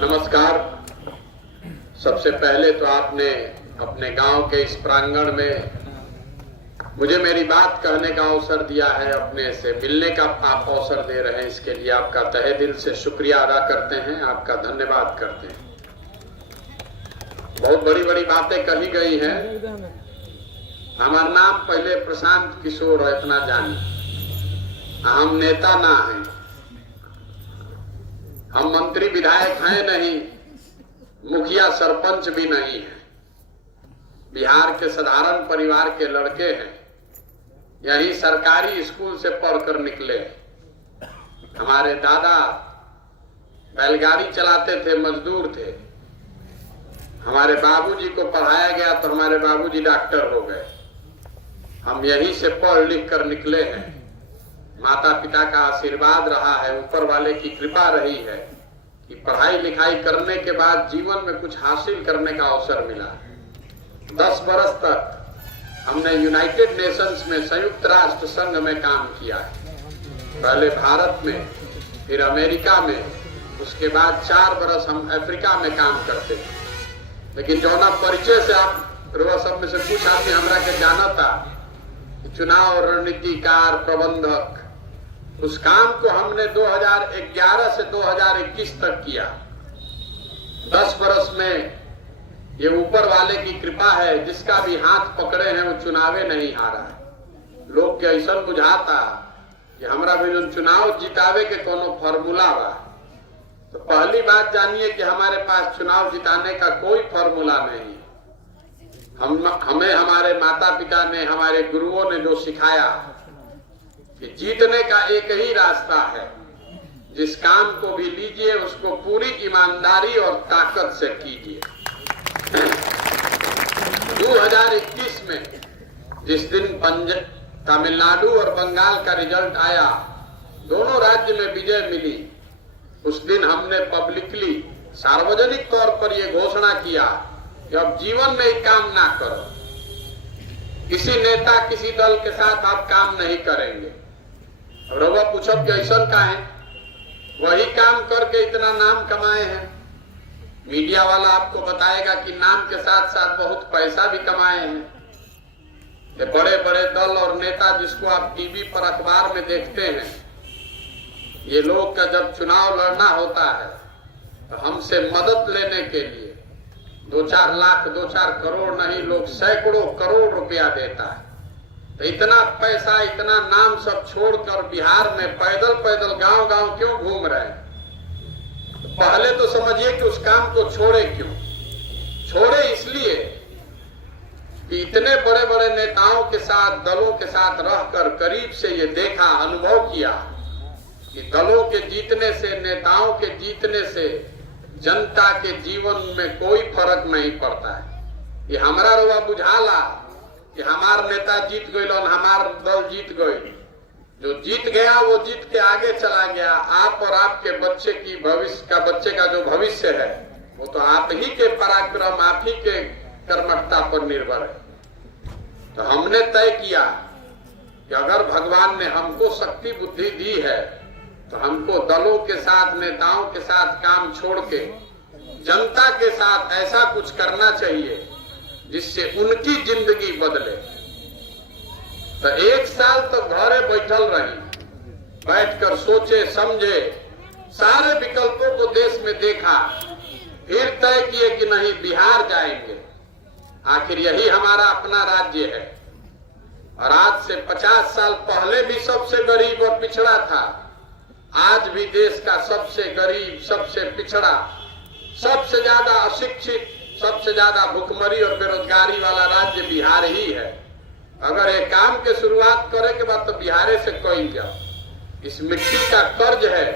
नमस्कार। सबसे पहले तो आपने अपने गांव के इस प्रांगण में मुझे मेरी बात कहने का अवसर दिया है, अपने से मिलने का आप अवसर दे रहे हैं, इसके लिए आपका तहे दिल से शुक्रिया अदा करते हैं, आपका धन्यवाद करते हैं। बहुत बड़ी बड़ी बातें कही गई हैं। हमारा नाम पहले प्रशांत किशोर है, इतना जानिए। हम नेता ना हैं, हम मंत्री विधायक हैं नहीं, मुखिया सरपंच भी नहीं है। बिहार के साधारण परिवार के लड़के हैं, यही सरकारी स्कूल से पढ़कर निकले। हमारे दादा बैलगाड़ी चलाते थे, मजदूर थे। हमारे बाबूजी को पढ़ाया गया तो हमारे बाबूजी डॉक्टर हो गए। हम यहीं से पढ़ लिख कर निकले हैं। माता पिता का आशीर्वाद रहा है, ऊपर वाले की कृपा रही है कि पढ़ाई लिखाई करने के बाद जीवन में कुछ हासिल करने का अवसर मिला। 10 बरस तक हमने यूनाइटेड नेशंस में, संयुक्त राष्ट्र संघ में काम किया है। पहले भारत में, फिर अमेरिका में, उसके बाद 4 बरस हम अफ्रीका में काम करते थे। लेकिन जो ना परिचय से आप सब में से कुछ आदमी हमरा के जाना था, चुनाव रणनीतिकार प्रबंधक, उस काम को हमने 2011 से 2021 तक किया। 10 बरस में ये ऊपर वाले की कृपा है, जिसका भी हाथ पकड़े हैं वो चुनावे नहीं हारा है। लोग के ऐसा बुझाता कि हमरा भी जो चुनाव जितावे के कोनो फॉर्मूला बा, तो पहली बात जानिए कि हमारे पास चुनाव जिताने का कोई फॉर्मूला नहीं। हमें हमारे माता पिता ने, हमारे गुरुओं ने जो सिखाया कि जीतने का एक ही रास्ता है, जिस काम को भी लीजिए उसको पूरी ईमानदारी और ताकत से कीजिए। 2021 में जिस दिन तमिलनाडु और बंगाल का रिजल्ट आया, दोनों राज्य में विजय मिली, उस दिन हमने पब्लिकली, सार्वजनिक तौर पर यह घोषणा किया कि अब जीवन में एक काम ना करो, किसी नेता किसी दल के साथ आप काम नहीं करेंगे। रवा पूछब कि ऐसा का है, वही काम करके इतना नाम कमाए हैं। मीडिया वाला आपको बताएगा कि नाम के साथ साथ बहुत पैसा भी कमाए हैं। ये बड़े बड़े दल और नेता जिसको आप टीवी पर अखबार में देखते हैं, ये लोग का जब चुनाव लड़ना होता है तो हमसे मदद लेने के लिए 2-4 लाख, 2-4 करोड़ नहीं, लोग सैकड़ों करोड़ रुपया देता है। तो इतना पैसा, इतना नाम सब छोड़कर बिहार में पैदल पैदल गांव-गांव क्यों घूम रहे हैं? तो पहले तो समझिए कि उस काम को छोड़े क्यों? छोड़े इसलिए कि इतने बड़े बड़े नेताओं के साथ, दलों के साथ रहकर करीब से ये देखा, अनुभव किया कि दलों के जीतने से, नेताओं के जीतने से जनता के जीवन में कोई फर्क नहीं पड़ता है। ये हमारा रुआ बुझाला कि हमार नेता जीत गए, हमार दल जीत गए। जो जीत गया वो जीत के आगे चला गया। आप और आपके बच्चे की बच्चे का जो भविष्य है वो तो आप ही के पराक्रम, आप ही के कर्मठता पर निर्भर है। तो हमने तय किया कि अगर भगवान ने हमको शक्ति बुद्धि दी है तो हमको दलों के साथ, नेताओं के साथ काम छोड़ के जनता के साथ ऐसा कुछ करना चाहिए जिससे उनकी जिंदगी बदले। तो 1 साल तो घरे बैठल रही, बैठकर सोचे समझे, सारे विकल्पों को देश में देखा, फिर तय किए कि नहीं, बिहार जाएंगे। आखिर यही हमारा अपना राज्य है। और आज से 50 साल पहले भी सबसे गरीब और पिछड़ा था, आज भी देश का सबसे गरीब, सबसे पिछड़ा, सबसे ज्यादा अशिक्षित, सबसे ज्यादा भुखमरी और बेरोजगारी वाला राज्य बिहार ही है। अगर एक काम के शुरुआत करे के बाद तो बिहार से कोई जाओ। इस मिट्टी का कर्ज है,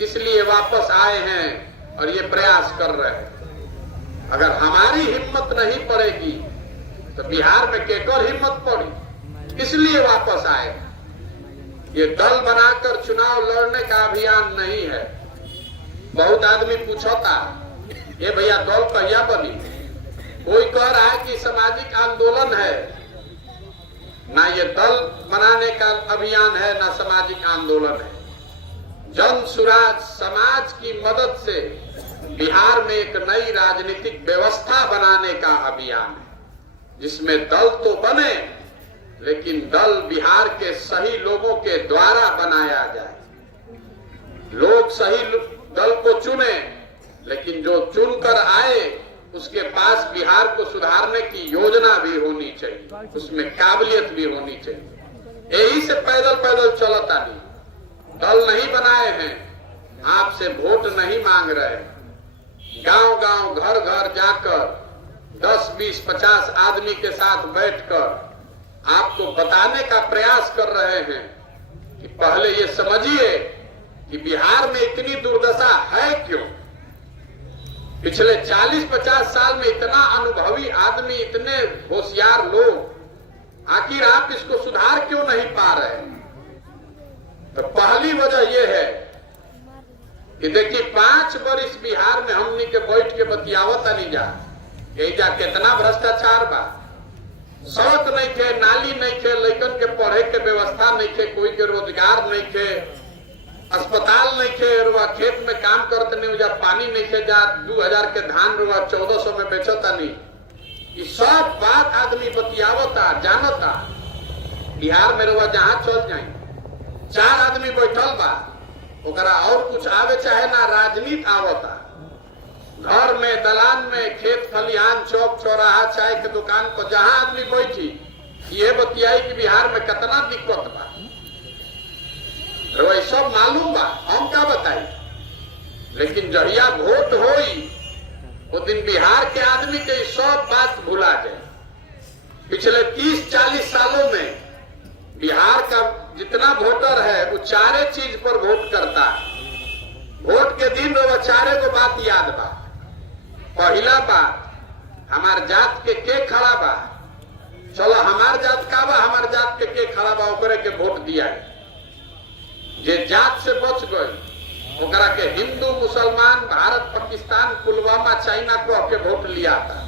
इसलिए वापस आए हैं और ये प्रयास कर रहे हैं। अगर हमारी हिम्मत नहीं पड़ेगी तो बिहार में केकर हिम्मत पड़ी, इसलिए वापस आए। ये दल बनाकर चुनाव लड़ने का अभियान नहीं है। बहुत आदमी पूछता, ये भैया दल कहिया बनी? कोई कह रहा है कि सामाजिक आंदोलन है। ना ये दल बनाने का अभियान है, ना सामाजिक आंदोलन है। जन सुराज समाज की मदद से बिहार में एक नई राजनीतिक व्यवस्था बनाने का अभियान है, जिसमें दल तो बने लेकिन दल बिहार के सही लोगों के द्वारा बनाया जाए। लोग सही दल को चुने, लेकिन जो चुनकर आए उसके पास बिहार को सुधारने की योजना भी होनी चाहिए, उसमें काबिलियत भी होनी चाहिए। यही से पैदल पैदल चलता नहीं। दल नहीं बनाए हैं, आपसे वोट नहीं मांग रहे, गांव गांव घर घर जाकर 10, 20, 50 आदमी के साथ बैठकर आपको बताने का प्रयास कर रहे हैं कि पहले ये समझिए कि बिहार में इतनी दुर्दशा है क्यों। पिछले 40-50 साल में इतना अनुभवी आदमी, इतने होशियार लोग, आखिर आप इसको सुधार क्यों नहीं पा रहे। तो पहली वजह यह है कि देखिए 5 वर्ष बिहार में हमनी के बैठ के बतियावत नहीं जा, यही जा कितना भ्रष्टाचार बा। सड़क नहीं थे, नाली नहीं थे, लड़कन के पढ़े के व्यवस्था नहीं थे, कोई के रोजगार नहीं थे, अस्पताल नहीं थे, रुआ खेत में काम करते नहीं, जा पानी नहीं थे, जा 2000 के धान रुआ 1400 में बेचता नहीं। ये सब बात आदमी बतियावता जानता। बिहार में रुआ जहां चल जाए 4 आदमी बैठल बा, ओकरा और कुछ आवे चाहे ना, राजनीति आवता। घर में, दलान में, खेत खलिहान, चौक चौराहा, चाय के दुकान पर जहां आदमी बैठी, ये बतियाई कि बिहार में कितना दिक्कत बा, वही सब मालूम बा, हम क्या बताई। लेकिन जहिया वोट होई वो दिन बिहार के आदमी के सब बात भुला जाए। पिछले 30-40 सालों में बिहार का जितना वोटर है वो 4 चीज पर वोट करता है। वोट के दिन वो 4 को बात याद बा। पहला बात, हमार जात के खड़ा बा, चलो हमार जात का बा, हमार जात के खड़ा बा, ओकरे के वोट दिया। जे जात से बच गई ओकरा के हिंदू, मुसलमान, भारत, पाकिस्तान, पुलवामा, चाइना को आपके वोट लिया था।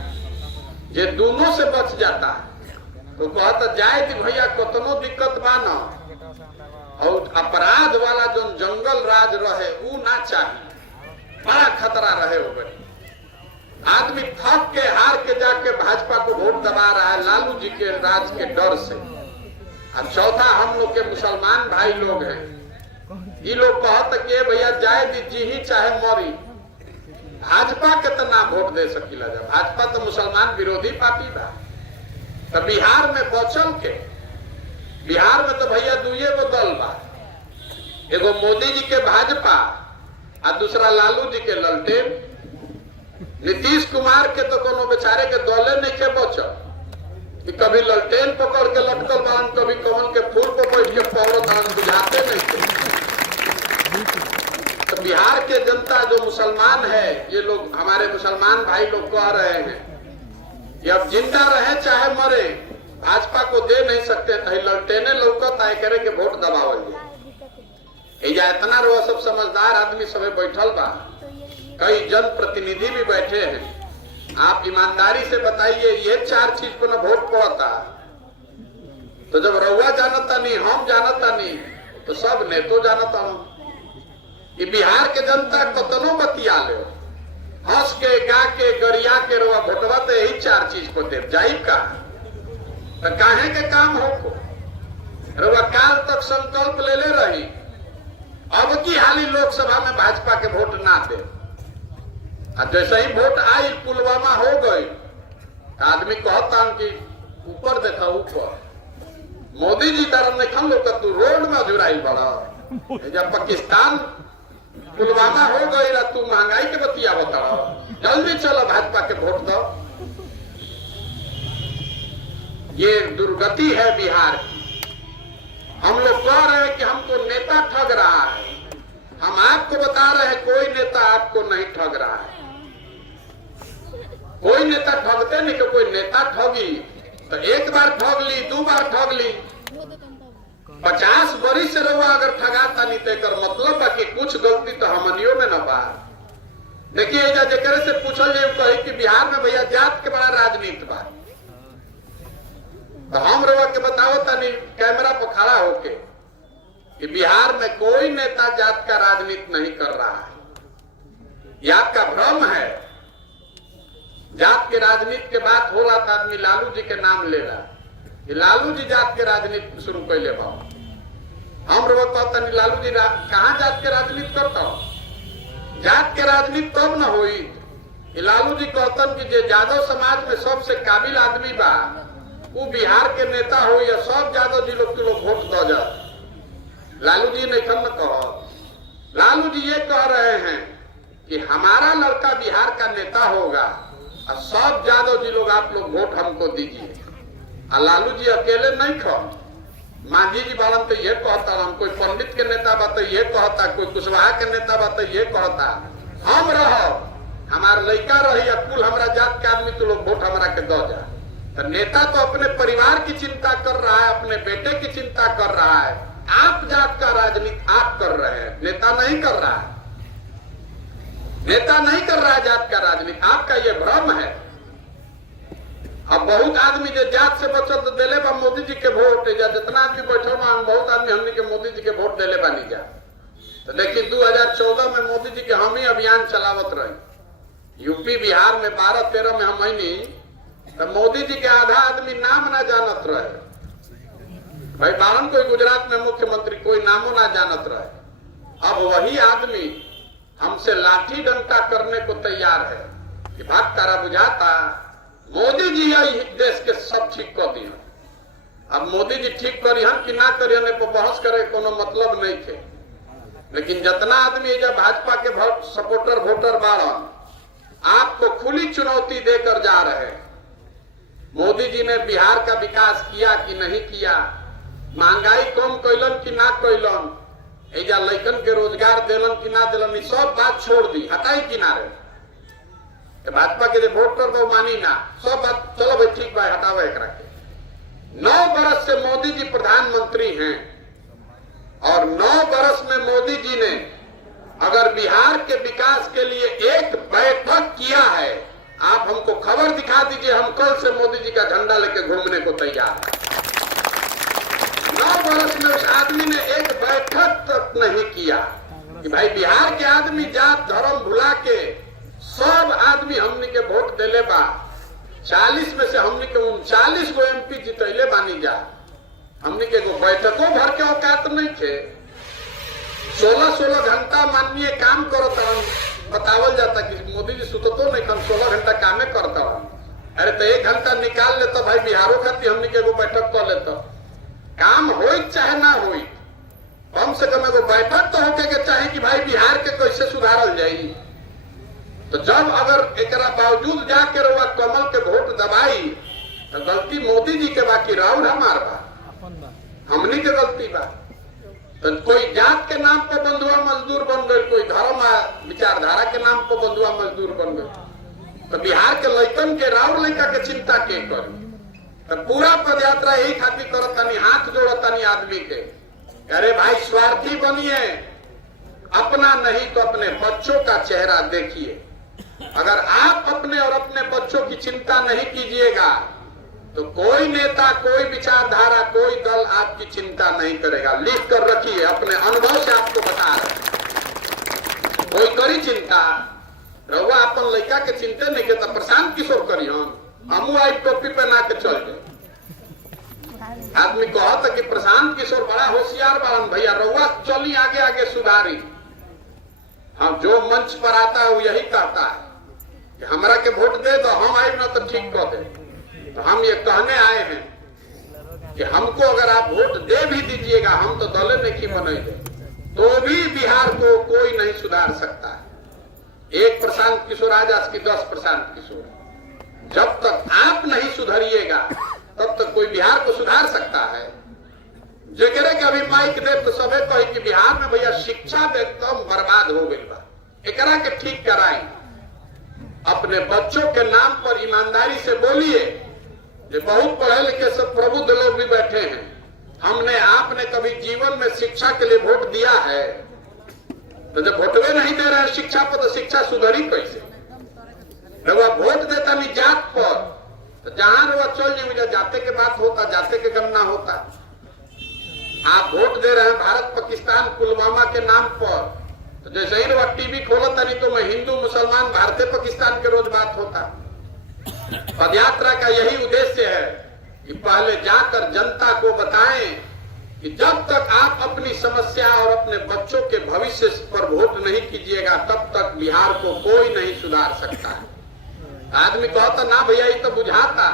जे दोनों से बच जाता तो कहता जाए कि भैया कतनो दिक्कत बा न, और अपराध वाला जो जंगल राज रहे वो ना चाहिए, बड़ा खतरा रहे हो गई। आदमी थक के हार के जाके भाजपा को वोट दबा रहा है लालू जी के राज के डर से। और चौथा, हम लोग के मुसलमान भाई लोग हैं, ये लोग कहते कि भैया जाए जी ही चाहे मरी, भाजपा के तो ना वोट दे सकीला जा, भाजपा तो मुसलमान विरोधी पार्टी बा। तो बिहार में बचल के, बिहार में तो भैया 2 गो दल बा, एगो मोदी जी के भाजपा और दूसरा लालू जी के ललटेन। नीतीश कुमार के तो कोनो बेचारे के दौले नहीं के बचल, कि कभी ललटेन पकड़ के लटकल बान, कभी कमल के फूल पर बैठ के पौरत आन, बुझाते नहीं थे। तो बिहार के जनता जो मुसलमान है, ये लोग हमारे मुसलमान भाई लोग कह रहे हैं कि अब जिंदा रहे चाहे मरे, भाजपा को दे नहीं सकते, ललटेने लौकत आए करे के वोट दबावल जाए। इतना रो सब समझदार आदमी सब बैठल बा, कई जन प्रतिनिधि भी बैठे हैं। आप ईमानदारी से बताइए, ये 4 चीज को न वोट पड़ता, तो जब रउआ जानता नहीं, हम जानता नहीं, तो सब ने तो जानता हूं कि बिहार के जनता कतनो बतिया ले, हंस के, गा के, गरिया के रउआ वोटवा तो यही 4 चीज को दे जाई का, तो काहे के काम हो को रउआ काल तक संकल्प ले रही, अब की हाली लोकसभा में भाजपा के वोट ना दे। जैसे ही वोट आई, पुलवामा हो गई, आदमी कहता कि ऊपर देखा, ऊपर मोदी जी तरफ नहीं लोग, तू रोड में अधुराई बड़ा, जब पाकिस्तान पुलवामा हो गई, तू महंगाई के बतिया बता, जल्दी चलो भाजपा के वोट दो। ये दुर्गति है बिहार की। हम लोग कह रहे हैं कि हमको नेता ठग रहा है, हम आपको बता रहे हैं कोई नेता आपको नहीं ठग रहा है। कोई नेता ठगते नहीं, कि कोई नेता ठगी तो 1 बार ठग ली, 2 बार ठग ली, 50 वर्ष से रहुआ अगर ठगाता नहीं तो मतलब बा कि कुछ गलती तो हमनियों में न बा। देखिए जेकरे से पूछल जाए कही कि बिहार में भैया जात के बड़ा राजनीति बा, तो हम रहुआ के बताओ तनी कैमरा पर खड़ा होके कि बिहार में कोई नेता जात का राजनीति नहीं कर रहा है। ये आपका भ्रम है। जात के राजनीति के बात हो रहा था, आदमी लालू जी के नाम ले रहा, कि लालू जी जात के राजनीति शुरू कर ले पाओ। हम रोक कहता नहीं लालू जी कहाँ जात के राजनीति करता हो? जात के राजनीति तब न हुई। लालू जी कहतन कि जे यादव समाज में सबसे काबिल आदमी बा वो बिहार के नेता हो या सब यादव जी लोग के लोग वोट दो जा। लालू जी ने कम कहा, लालू जी ये कह रहे हैं कि हमारा लड़का बिहार का नेता होगा और सब यादव जी लोग आप लोग वोट हमको दीजिए। और लालू जी अकेले नहीं खो, मांझी जी बालन तो ये कहता, हम कोई पंडित के नेता बा तो ये कहता, कोई कुशवाहा के नेता बा तो ये कहता, हम रहो हमारा लड़का रही या कुल हमारा जात के आदमी तो लोग वोट हमारा के दो जा। तो नेता तो अपने परिवार की चिंता कर रहा है, अपने बेटे की चिंता कर रहा है। आप जात का राजनीति आप कर रहे हैं, नेता नहीं कर रहा है। नेता नहीं कर रहा है जात का राजनीति, आपका ये भ्रम है। अब बहुत आदमी जो जात से बचल तो दिले बा मोदी जी के वोट, या जितना आदमी बैठल बा बहुत आदमी हमने के मोदी जी के वोट दिले बानी जा। तो देखिए 2014 में मोदी जी के हम ही अभियान चलावत रहे, यूपी बिहार में 12-13 में हम ही, तो मोदी जी के आधा आदमी नाम ना जानत रहे। भाई बावन कोई गुजरात में मुख्यमंत्री कोई नामो ना जानत रहे। अब वही आदमी हमसे लाठी डंडा करने को तैयार है कि भाग तारा बुझाता मोदी जी यही देश के सब ठीक कर दिया। अब मोदी जी ठीक करिहन कि ना करिहन पर बहस करे कोनो मतलब नहीं थे। लेकिन जितना आदमी जब भाजपा के सपोर्टर वोटर बारन आपको खुली चुनौती देकर जा रहे हैं। मोदी जी ने बिहार का विकास किया कि नहीं किया, महंगाई कम कैलन कि ना कैलन, एजा लइकन के रोजगार दिलन कि ना दिलन, सब बात छोड़ दी, हटाई किनारे। भाजपा के वोट कर दो मानी ना, सब बात चलो भाई ठीक भाई हटाओ एकरा के। 9 बरस से मोदी जी प्रधानमंत्री हैं और 9 बरस में मोदी जी ने अगर बिहार के विकास के लिए एक बैठक किया है, आप हमको खबर दिखा दीजिए, हम कल से मोदी जी का झंडा लेके घूमने को तैयार हैं। 9 बरस में उस आदमी ने एक बैठक तक नहीं किया कि भाई बिहार के आदमी जात धर्म भुला के सब आदमी हमने के वोट दिले बा। 40 में से हमने के 39 को एमपी जितैले बानी जा। हमने के बैठकों भर के औकात नहीं थे। 16-16 घंटा माननीय काम करता बतावल जाता कि मोदी जी सुततो नहीं, हम 16 घंटा कामे करता। अरे तो 1 घंटा निकाल लेता भाई बिहारों खाती हमने के बैठक कर लेता। काम हो चाहे ना हो, कम से कम एगो बैठक तो होके के चाहे कि भाई बिहार के कैसे सुधारल जाई। तो जब अगर एक बावजूद जाके रहुआ कमल के वोट दबाई तो गलती मोदी जी के बाकी राहुल हमार बा, हमनी के गलती बा। तो कोई जात के नाम पर बंधुआ मजदूर बन गए, कोई धर्म विचारधारा के नाम पर बंधुआ मजदूर बन गए। तो बिहार के लइकन के राहुल लइका के चिंता के करी। तो पूरा पद यात्रा यही खातिर करतानी, हाथ जोड़तानी आदमी के, अरे भाई स्वार्थी बनिए, अपना नहीं तो अपने बच्चों का चेहरा देखिए। अगर आप अपने और अपने बच्चों की चिंता नहीं कीजिएगा तो कोई नेता, कोई विचारधारा, कोई दल आपकी चिंता नहीं करेगा। लिख कर रखिए, अपने अनुभव से आपको बता रहे। कोई करी चिंता, रहुआ अपन लड़का के चिंता नहीं के तो प्रशांत किशोर करी, हम आई टोपी पहना के चल गए। आदमी कहता कि प्रशांत किशोर बड़ा होशियार बारन, भैया रहुआ चली आगे आगे सुधारी। हम जो मंच पर आता है वो यही कहता है कि हमरा के वोट दे दो, हम आए ना तो ठीक कर दे। तो हम ये कहने आए हैं कि हमको अगर आप वोट दे भी दीजिएगा, हम तो दल नहीं बनेंगे, तो भी बिहार को कोई नहीं सुधार सकता है। 1 प्रशांत किशोर आज की 10 प्रशांत किशोर। जब तक आप नहीं सुधरिएगा तब तक कोई बिहार को सुधार सकता है। जेकरे के अभी माइक दे तो सबे कही कि बिहार में भैया शिक्षा एकदम बर्बाद हो गई बा, एकरा के ठीक कराई। अपने बच्चों के नाम पर ईमानदारी से बोलिए। जो बहुत पढ़े लिखे सब प्रबुद्ध लोग भी बैठे हैं, हमने आपने कभी जीवन में शिक्षा के लिए वोट दिया है? तो जब वोटवे नहीं दे रहे शिक्षा पर तो शिक्षा सुधरी कैसे? वोट देता नहीं जात पर, तो जहां रुआ चल जाए जाते के बात होता, जाते के गणना होता। आप वोट दे रहे हैं भारत पाकिस्तान पुलवामा के नाम पर, तो जैसे ही वह टीवी खोला तनी तो मैं हिंदू मुसलमान भारतीय पाकिस्तान के रोज बात होता। पदयात्रा का यही उद्देश्य है कि पहले जाकर जनता को बताएं कि जब तक आप अपनी समस्या और अपने बच्चों के भविष्य पर वोट नहीं कीजिएगा तब तक बिहार को कोई नहीं सुधार सकता है। आदमी कहता ना भैया ये तो बुझाता,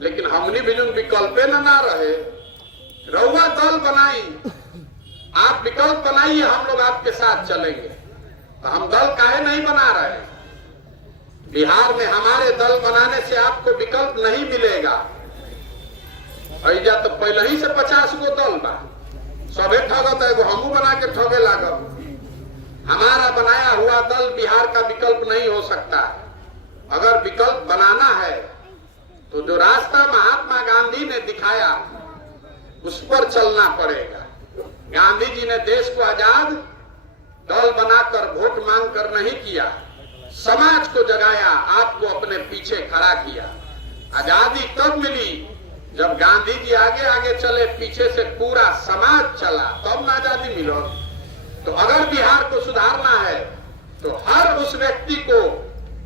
लेकिन हमने भी जो विकल्पे ना रहे, रउआ दल बनाई, आप विकल्प बनाइए, हम लोग आपके साथ चलेंगे। तो हम दल काहे नहीं बना रहे? बिहार में हमारे दल बनाने से आपको विकल्प नहीं मिलेगा। ऐजा तो पहले ही से 50 गो दल बा, सबे ठगत है, हमू बना के ठगे लागल। हमारा बनाया हुआ दल बिहार का विकल्प नहीं हो सकता। अगर विकल्प बनाना है तो जो रास्ता महात्मा गांधी ने दिखाया उस पर चलना पड़ेगा। गांधी जी ने देश को आजाद दल बनाकर वोट मांग कर नहीं किया, समाज को जगाया, आपको अपने पीछे खड़ा किया। आजादी तब मिली जब गांधी जी आगे आगे चले, पीछे से पूरा समाज चला, तब ना आजादी मिलो। तो अगर बिहार को सुधारना है तो हर उस व्यक्ति को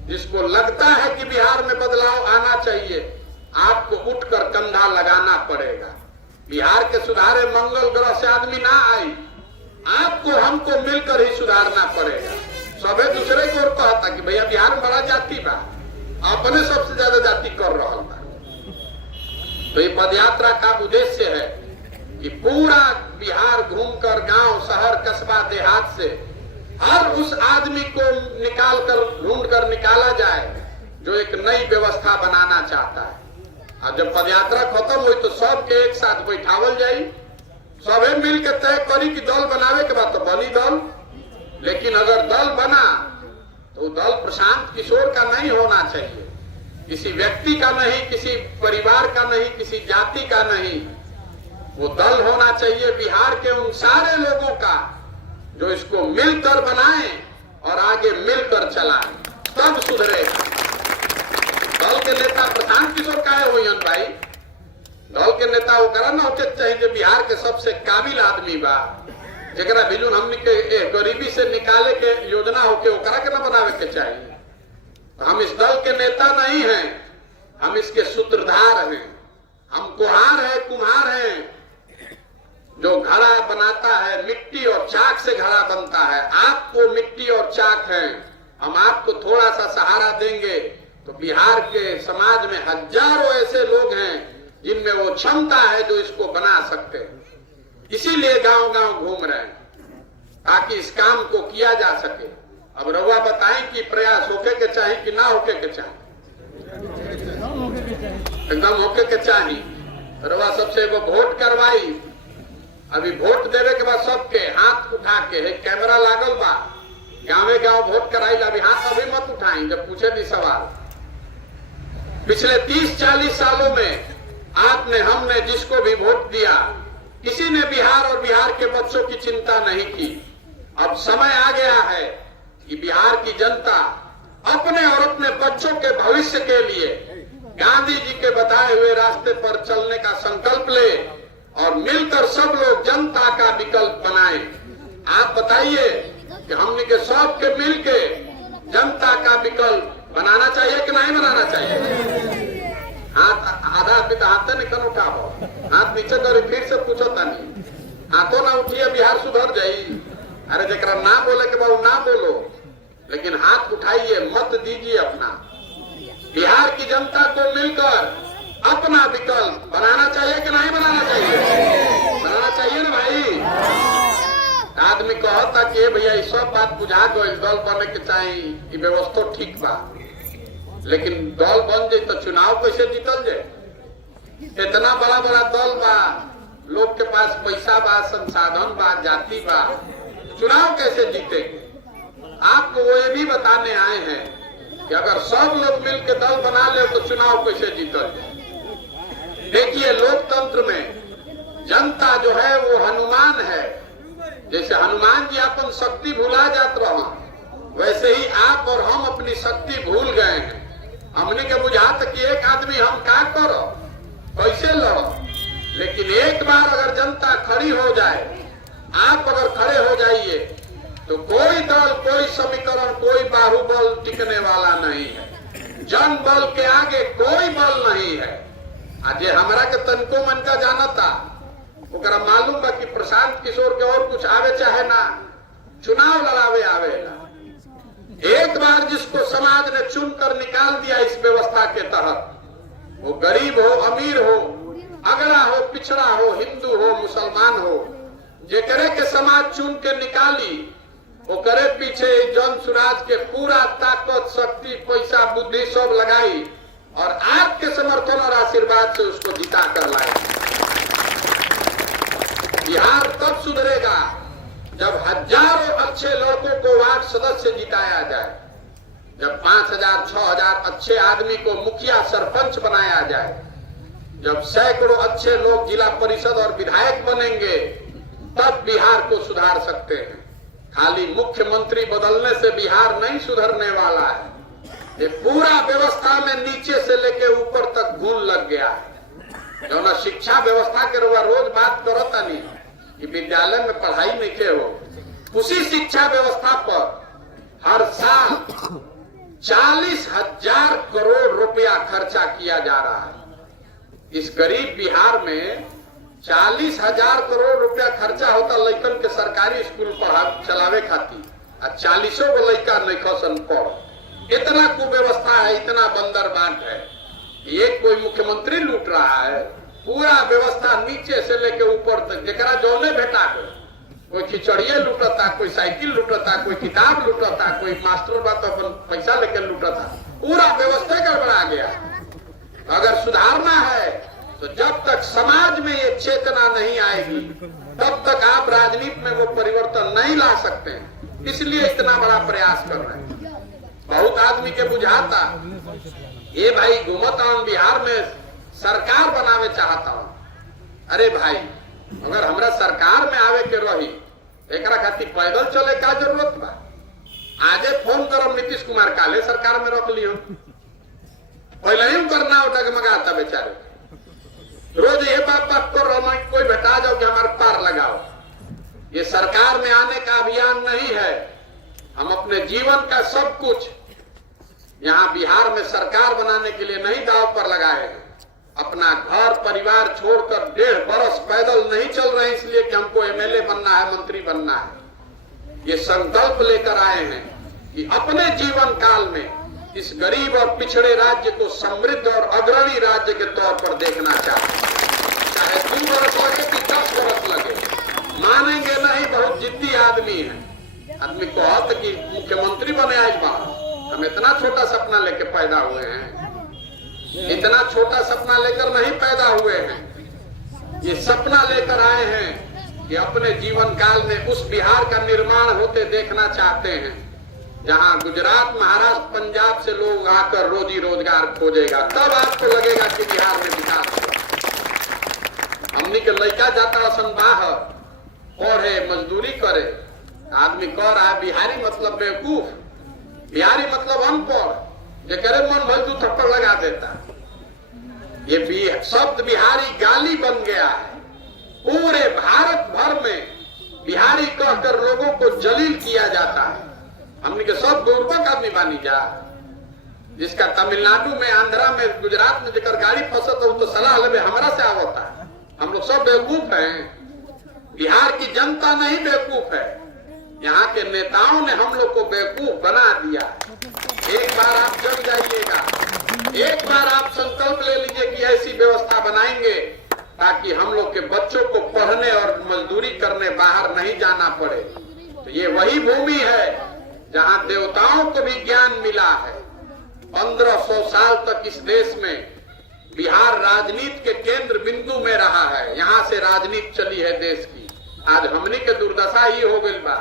जिसको लगता है कि बिहार में बदलाव आना चाहिए, आपको उठकर कंधा लगाना पड़ेगा। बिहार के सुधारे मंगल ग्रह से आदमी ना आई, आपको हमको मिलकर ही सुधारना पड़ेगा। सबे दूसरे की ओर कहता कि भैया बिहार में बड़ा जाति बा, अपने सबसे ज्यादा जाति कर रहा बा। तो ये पदयात्रा का उद्देश्य है कि पूरा बिहार घूमकर गांव शहर कस्बा देहात से हर उस आदमी को निकाल कर ढूंढ कर निकाला जाए जो एक नई व्यवस्था बनाना चाहता है। और जब पदयात्रा खत्म हुई तो सबके एक साथ बैठावल जाई, सबे मिल के तय करी कि दल बनावे के बाद तो बनी दल। लेकिन अगर दल बना तो दल प्रशांत किशोर का नहीं होना चाहिए, किसी व्यक्ति का नहीं, किसी परिवार का नहीं, किसी जाति का नहीं। वो दल होना चाहिए बिहार के उन सारे लोगों का जो इसको मिलकर बनाए और आगे मिलकर चलाए, तब सुधरेगा। दल के नेता प्रशांत किशोर काहे हुई भाई? दल के नेता वो करा ना होके चाहिए जो बिहार के सबसे काबिल आदमी बा, जरा बिजुन हमने के गरीबी से निकाले के योजना होके ओकरा के ना बनावे के चाहिए। हम इस दल के नेता नहीं हैं, हम इसके सूत्रधार हैं। हम कुम्हार हैं, कुम्हार हैं जो घड़ा बनाता है, मिट्टी और चाक से घड़ा बनता है। आपको मिट्टी और चाक है, हम आपको थोड़ा सा सहारा देंगे तो बिहार के समाज में हजारों ऐसे लोग हैं जिनमें वो क्षमता है जो इसको बना सकते हैं। इसीलिए गांव गांव घूम रहे हैं ताकि इस काम को किया जा सके। अब रउआ बताएं कि प्रयास होके के चाहिए कि ना होके के चाहिए? एकदम होके के चाहिए। रउआ सबसे वो वोट करवाई, अभी वोट देवे के बाद सबके हाथ उठा के कैमरा लागल बा, गाँवे गाँव वोट कराई, अभी हाथ अभी मत उठाई जब पूछे भी सवाल। पिछले 30-40 सालों में आपने हमने जिसको भी वोट दिया, किसी ने बिहार और बिहार के बच्चों की चिंता नहीं की। अब समय आ गया है कि बिहार की जनता अपने और अपने बच्चों के भविष्य के लिए गांधी जी के बताए हुए रास्ते पर चलने का संकल्प ले और मिलकर सब लोग जनता का विकल्प बनाएं। आप बताइए कि हमने के सब के मिल के जनता का विकल्प बनाना चाहिए कि नहीं बनाना चाहिए? हाथ आधा आदमी तो हाथ नहीं कर उठाओ, हाथ नीचे करी, फिर से पूछो तानी, हाथों ना उठिए बिहार सुधर जाई। अरे जरा ना बोले के बाबू ना बोलो, लेकिन हाथ उठाइए, मत दीजिए अपना। बिहार की जनता को मिलकर अपना विकल्प बनाना चाहिए कि नहीं बनाना चाहिए? बनाना चाहिए ना भाई। आदमी कहता कि भैया ये सब बात बुझा गई, दल बने के चाहिए, व्यवस्था ठीक बा, लेकिन दल बन जाए तो चुनाव कैसे जीतल जाए? इतना बड़ा बड़ा दल बा, लोग के पास पैसा बा, संसाधन बा, जाति बा, चुनाव कैसे जीतेंगे? आपको वो ये भी बताने आए हैं कि अगर सब लोग मिलकर दल बना ले तो चुनाव कैसे जीतल जाए। देखिए लोकतंत्र में जनता जो है वो हनुमान है। जैसे हनुमान जी अपन शक्ति भुला जात रहा, वैसे ही आप और हम अपनी शक्ति भूल गए हैं। हमने के बुझात कि एक आदमी हम क्या करो, कैसे लड़ो, लेकिन एक बार अगर जनता खड़ी हो जाए, आप अगर खड़े हो जाइए तो कोई दल, कोई समीकरण, कोई बाहुबल टिकने वाला नहीं है। जन बल के आगे कोई बल नहीं है। आज हमारा के तनको मन का जाना था, ओकरा मालूम बा कि प्रशांत किशोर के और कुछ आवे चाहे ना, चुनाव लड़ावे आवेला। एक बार जिसको समाज ने चुनकर निकाल दिया इस व्यवस्था के तहत, वो गरीब हो, अमीर हो, अगड़ा हो, पिछड़ा हो, हिंदू हो, मुसलमान हो, जेकरे के समाज चुन के निकाली, वो करे पीछे जन सुराज के पूरा ताकत, शक्ति, पैसा, बुद्धि सब लगाई और आपके समर्थन और आशीर्वाद से उसको जिता कर लाए। बिहार तब सुधरेगा जब हजारों अच्छे लड़कों को वार्ड सदस्य जिताया जाए, जब 5000, 6000 अच्छे आदमी को मुखिया, सरपंच बनाया जाए, जब सैकड़ों अच्छे लोग जिला परिषद और विधायक बनेंगे, तब बिहार को सुधार सकते हैं। खाली मुख्यमंत्री बदलने से बिहार नहीं सुधरने वाला है। ये पूरा व्यवस्था में नीचे से लेके ऊपर तक घून लग गया है। जो ना शिक्षा व्यवस्था के रोज बात करता नहीं कि विद्यालय में पढ़ाई नहीं के हो, उसी शिक्षा व्यवस्था पर हर साल 40,000 करोड़ रुपया खर्चा किया जा रहा है। इस गरीब बिहार में 40,000 करोड़ रुपया खर्चा होता लड़कन के सरकारी स्कूल पढ़ा चलावे खातिर, 40 गो लड़का नहीं खसन पढ़। इतना कुव्यवस्था है, इतना बंदर बाट है। एक कोई मुख्यमंत्री लूट रहा है, पूरा व्यवस्था नीचे से लेके ऊपर तक जरा जौने भेटा गए, कोई खिचड़िए लूटता, कोई साइकिल लूटता, कोई किताब लूटता, कोई मास्टर बात अपन पैसा लेकर लूटता, पूरा व्यवस्था गड़बड़ा गया। अगर सुधारना है तो जब तक समाज में ये चेतना नहीं आएगी, तब तक आप राजनीति में वो परिवर्तन नहीं ला सकते हैं। इसलिए इतना बड़ा प्रयास कर रहे हैं। बहुत आदमी के बुझाता ये भाई घूमता हूं बिहार में, सरकार बनावे चाहता हूं। अरे भाई, अगर हमरा सरकार में आवे के रही, एक खातिर पैदल चले का जरूरत बा? आजे फोन करम नीतीश कुमार, काले सरकार में रख लियो। पहले ही करना डगमगाता बेचारे, रोज ये बात कर रहा हूं, कोई बेटा जाओ कि हमारे पार लगाओ। ये सरकार में आने का अभियान नहीं है। हम अपने जीवन का सब कुछ यहाँ बिहार में सरकार बनाने के लिए नहीं दांव पर लगाए हैं। अपना घर परिवार छोड़कर 1.5 बरस पैदल नहीं चल रहे इसलिए कि हमको एमएलए बनना है, मंत्री बनना है। ये संकल्प लेकर आए हैं कि अपने जीवन काल में इस गरीब और पिछड़े राज्य को समृद्ध और अग्रणी राज्य के तौर पर देखना चाहते हैं। चाहे 2 बरस लगे कि 10 बरस लगे, मानेंगे नहीं। बहुत जिद्दी आदमी है। आदमी को हत कि मुख्यमंत्री बने आज बाहर, हम इतना छोटा सपना लेके पैदा हुए हैं, इतना छोटा सपना लेकर नहीं पैदा हुए हैं। ये सपना लेकर आए हैं कि अपने जीवन काल में उस बिहार का निर्माण होते देखना चाहते हैं जहां गुजरात, महाराष्ट्र, पंजाब से लोग आकर रोजी रोजगार खोजेगा। तब आपको लगेगा कि बिहार में विकास हुआ। हमनी के लड़का जाता सन बाहर, पढ़े, मजदूरी करे, आदमी कह रहा है बिहारी मतलब बेवकूफ, बिहारी मतलब अनपढ़। जे करे मन भर 2 थप्पड़ लगा देता। ये शब्द बिहारी गाली बन गया है। पूरे भारत भर में बिहारी कहकर लोगों को जलील किया जाता है। हमने के सब बुर्बक आदमी बानी जा, जिसका तमिलनाडु में, आंध्रा में, गुजरात में जेकर गाड़ी फंसत हो तो सलाह लेवे हमारा से आवता है। हम लोग सब बेवकूफ हैं। बिहार की जनता नहीं बेवकूफ है, यहाँ के नेताओं ने हम लोग को बेवकूफ बना दिया। एक बार आप जग जाइएगा, एक बार आप संकल्प ले लीजिए कि ऐसी व्यवस्था बनाएंगे ताकि हम लोग के बच्चों को पढ़ने और मजदूरी करने बाहर नहीं जाना पड़े। तो ये वही भूमि है जहां देवताओं को भी ज्ञान मिला है। 1500 साल तक इस देश में बिहार राजनीति के केंद्र बिंदु में रहा है। यहाँ से राजनीति चली है देश की। आज हमनी के दुर्दशा ही हो गई बा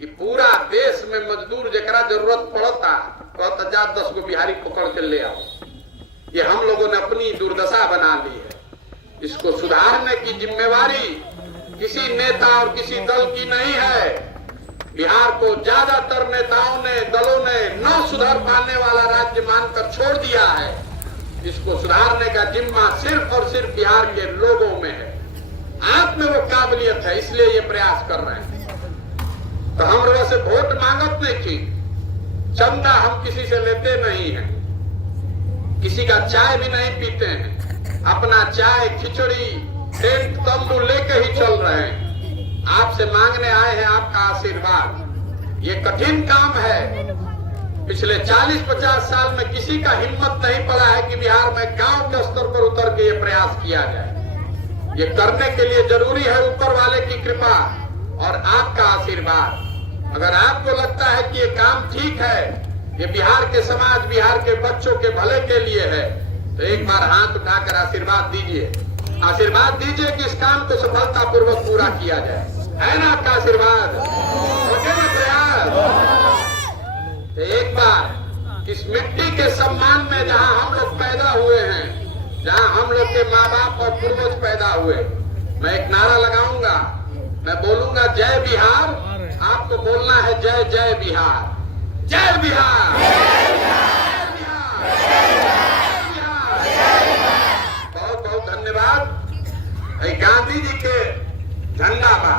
कि पूरा देश में मजदूर जरा जरूरत पड़ता, कहता जा 10 गो बिहारी पकड़ के ले आओ। ये हम लोगों ने अपनी दुर्दशा बना ली है। इसको सुधारने की जिम्मेवारी किसी नेता और किसी दल की नहीं है। बिहार को ज्यादातर नेताओं ने, दलों ने न सुधर पाने वाला राज्य मानकर छोड़ दिया है। इसको सुधारने का जिम्मा सिर्फ और सिर्फ बिहार के लोगों में है। आप में वो काबिलियत है, इसलिए ये प्रयास कर रहे हैं। तो हम लोगों से वोट मांगत नहीं की, चंदा हम किसी से लेते नहीं हैं, किसी का चाय भी नहीं पीते हैं, अपना चाय खिचड़ी टेंट तंबू लेके ही चल रहे हैं। आपसे मांगने आए हैं आपका आशीर्वाद। ये कठिन काम है, पिछले 40-50 साल में किसी का हिम्मत नहीं पड़ा है कि बिहार में गांव के स्तर पर उतर के ये प्रयास किया जाए। ये करने के लिए जरूरी है ऊपर वाले की कृपा और आपका आशीर्वाद। अगर आपको लगता है कि ये काम ठीक है, ये बिहार के समाज, बिहार के बच्चों के भले के लिए है, तो एक बार हाथ उठाकर आशीर्वाद दीजिए। आशीर्वाद दीजिए कि इस काम को सफलतापूर्वक पूरा किया जाए। है ना आपका आशीर्वाद? ओके ना प्रयास? तो एक बार इस मिट्टी के सम्मान में जहां हम लोग पैदा हुए हैं, जहां हम लोग के माँ बाप और पूर्वज पैदा हुए, मैं एक नारा लगाऊंगा, मैं बोलूंगा जय बिहार, आपको बोलना है जय जय बिहार। जय बिहार, बहुत बहुत धन्यवाद। गांधी जी के झंडा बा